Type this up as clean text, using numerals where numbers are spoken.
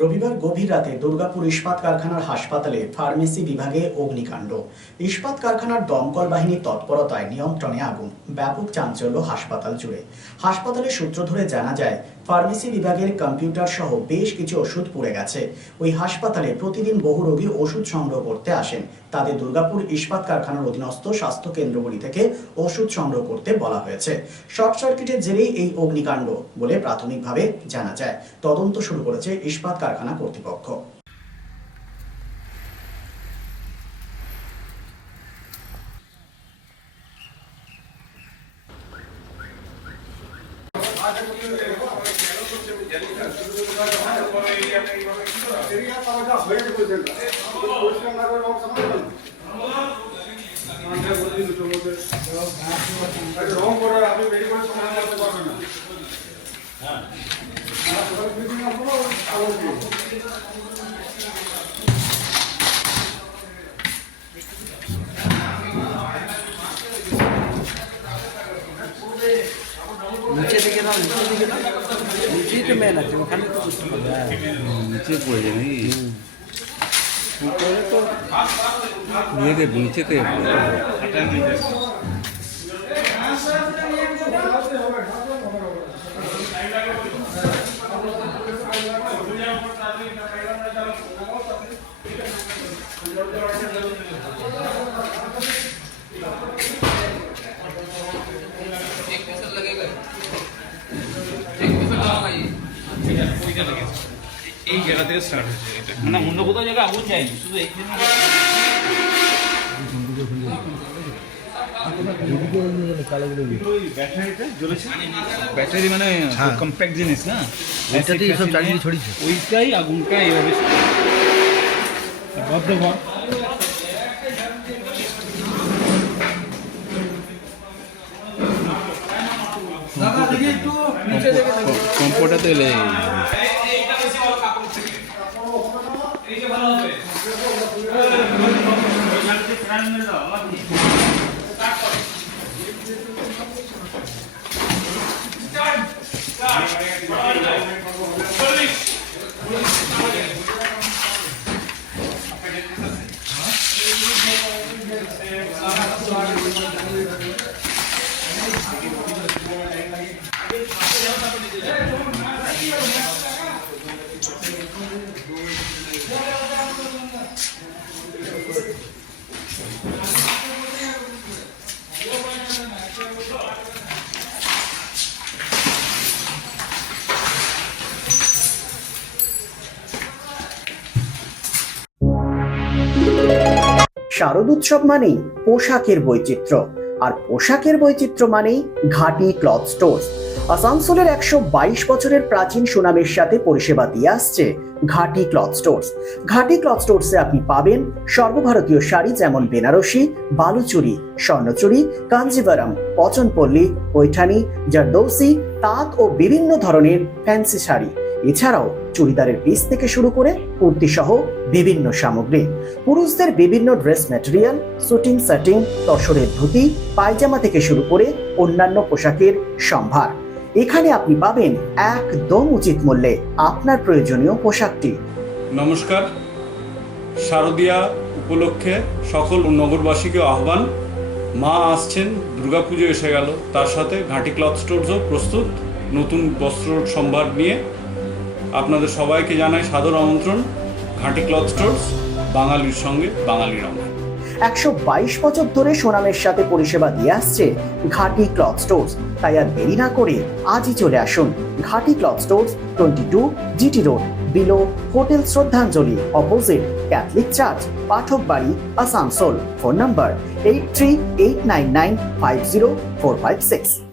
রবিবার গভীর রাতে দুর্গাপুর ইস্পাত কারখানার হাসপাতালে ফার্মেসি বিভাগে অগ্নিকাণ্ড। ইস্পাত কারখানার দমকল বাহিনীর তৎপরতায় নিয়ন্ত্রণে আগুন। ব্যাপক চাঞ্চল্য হাসপাতাল জুড়ে। হাসপাতালের সূত্র ধরে জানা যায়, ফার্মেসি বিভাগের কম্পিউটার সহ বেশ কিছু ওষুধ পুড়ে গেছে। ওই হাসপাতালে প্রতিদিন বহু রোগী ওষুধ সংগ্রহ করতে আসেন। তাদের দুর্গাপুর ইস্পাত কারখানার অধীনস্থ স্বাস্থ্য কেন্দ্রগুলি থেকে ওষুধ সংগ্রহ করতে বলা হয়েছে। শর্ট সার্কিটের জেরেই এই অগ্নিকাণ্ড বলে প্রাথমিকভাবে জানা যায়। তদন্ত শুরু করেছে ইস্পাত কারখানা কর্তৃপক্ষ। नीचे दिखे ना नीचे तो मैं लगता हूँ खाने तो कुछ नीचे पड़ जाए नहीं ऊपर तो मेरे नीचे तो এই জায়গা থেকে স্টার্ট হচ্ছে এটা, মানে অন্য কোথাও জায়গায় আগুন যায়নি, শুধু এইখানে ব্যাটারিটা জ্বলেছে। ব্যাটারি মানে কম্প্যাক্ট জিনিস না, ওইটাতেই সব চালিয়ে ছড়িয়েছে। ওইটাই আগুনটা এইভাবে কম্পোটা তো এলে শারদোৎসব মানেই পোশাকের বৈচিত্র্য, আর পোশাকের বৈচিত্র্য মানেই ঘাটি ক্লথ স্টোর্স। আসানসোলের 122 বছরের প্রাচীন সুনামের সাথে পরিষেবা দিয়ে আসছে ঘাটি ক্লথ স্টোর্স। ঘাটি ক্লথ স্টোর্সে আপনি পাবেন সর্বভারতীয় শাড়ি যেমন বেনারসি, বালুচুরি, স্বর্ণচুরি, কাঞ্জিভারাম, পচনপল্লী, পৈঠানি, জারদৌসি, তাঁত ও বিভিন্ন ধরনের ফ্যান্সি শাড়ি। এছাড়াও চুড়িদারের পিস থেকে শুরু করে কুর্তি সহ বিভিন্ন সামগ্রী। পুরুষদের বিভিন্ন ড্রেস ম্যাটেরিয়াল, শুটিং সেটিং, তসরের ধুতি, পায়জামা থেকে শুরু করে অন্যান্য পোশাকের সম্ভার। এখানে আপনি পাবেন একদম উচিত মূল্যে আপনার প্রয়োজনীয় পোশাকটি। নমস্কার, শারদীয়া উপলক্ষে সকল নগরবাসীকে আহ্বান। মা আসছেন, দুর্গাপুজো এসে গেল, তার সাথে ঘাটি ক্লথ স্টোরসও প্রস্তুত নতুন বস্ত্র সম্ভার নিয়ে। আপনাদের সবাইকে জানাই সাদর আমন্ত্রণ। ঘাটি ক্লথ স্টোরস, বাঙালির সঙ্গে বাঙালির রঙ। 122 বছর ধরে সুনামের সাথে পরিষেবা দিয়ে আসছে ঘাটি ক্লথ স্টোরস। তাই আর দেরি না করে আজই চলে আসুন ঘাটি cloth stores, 22 GT road, below hotel শ্রদ্ধাঞ্জলি, অপোজিট ক্যাথলিক চার্চ, পাঠক বাড়ি, আসানসোল। Phone number 8389950456।